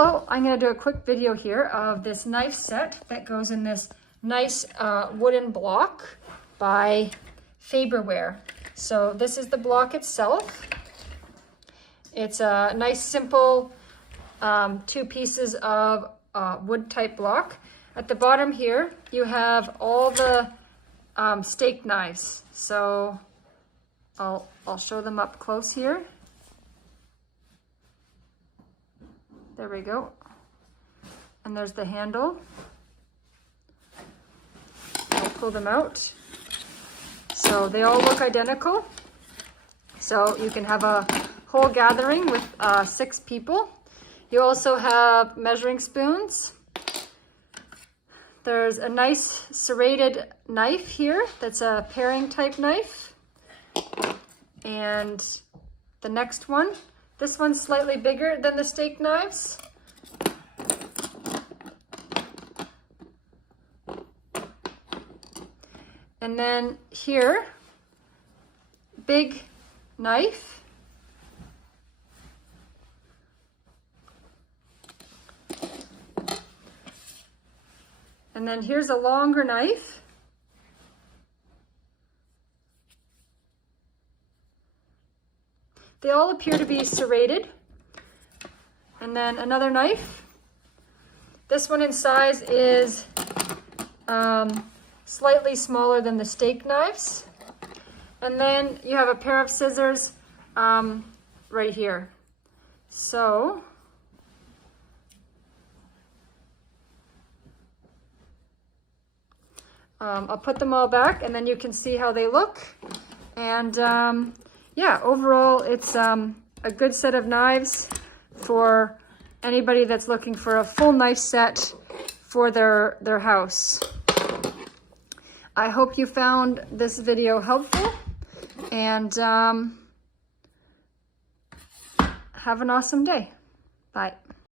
Hello, I'm going to do a quick video here of this knife set that goes in this nice wooden block by Farberware. So this is the block itself. It's a nice simple 2 pieces of wood type block. At the bottom here you have all the steak knives. So I'll show them up close here. There we go. And there's the handle. I'll pull them out. So they all look identical. So you can have a whole gathering with 6 people. You also have measuring spoons. There's a nice serrated knife here that's a paring type knife. And the next one, this one's slightly bigger than the steak knives. And then here, big knife. And then here's a longer knife. They all appear to be serrated. And then another knife. This one in size is slightly smaller than the steak knives. And then you have a pair of scissors right here. So I'll put them all back and then you can see how they look. And yeah, overall it's a good set of knives for anybody that's looking for a full knife set for their house. I hope you found this video helpful, and have an awesome day. Bye.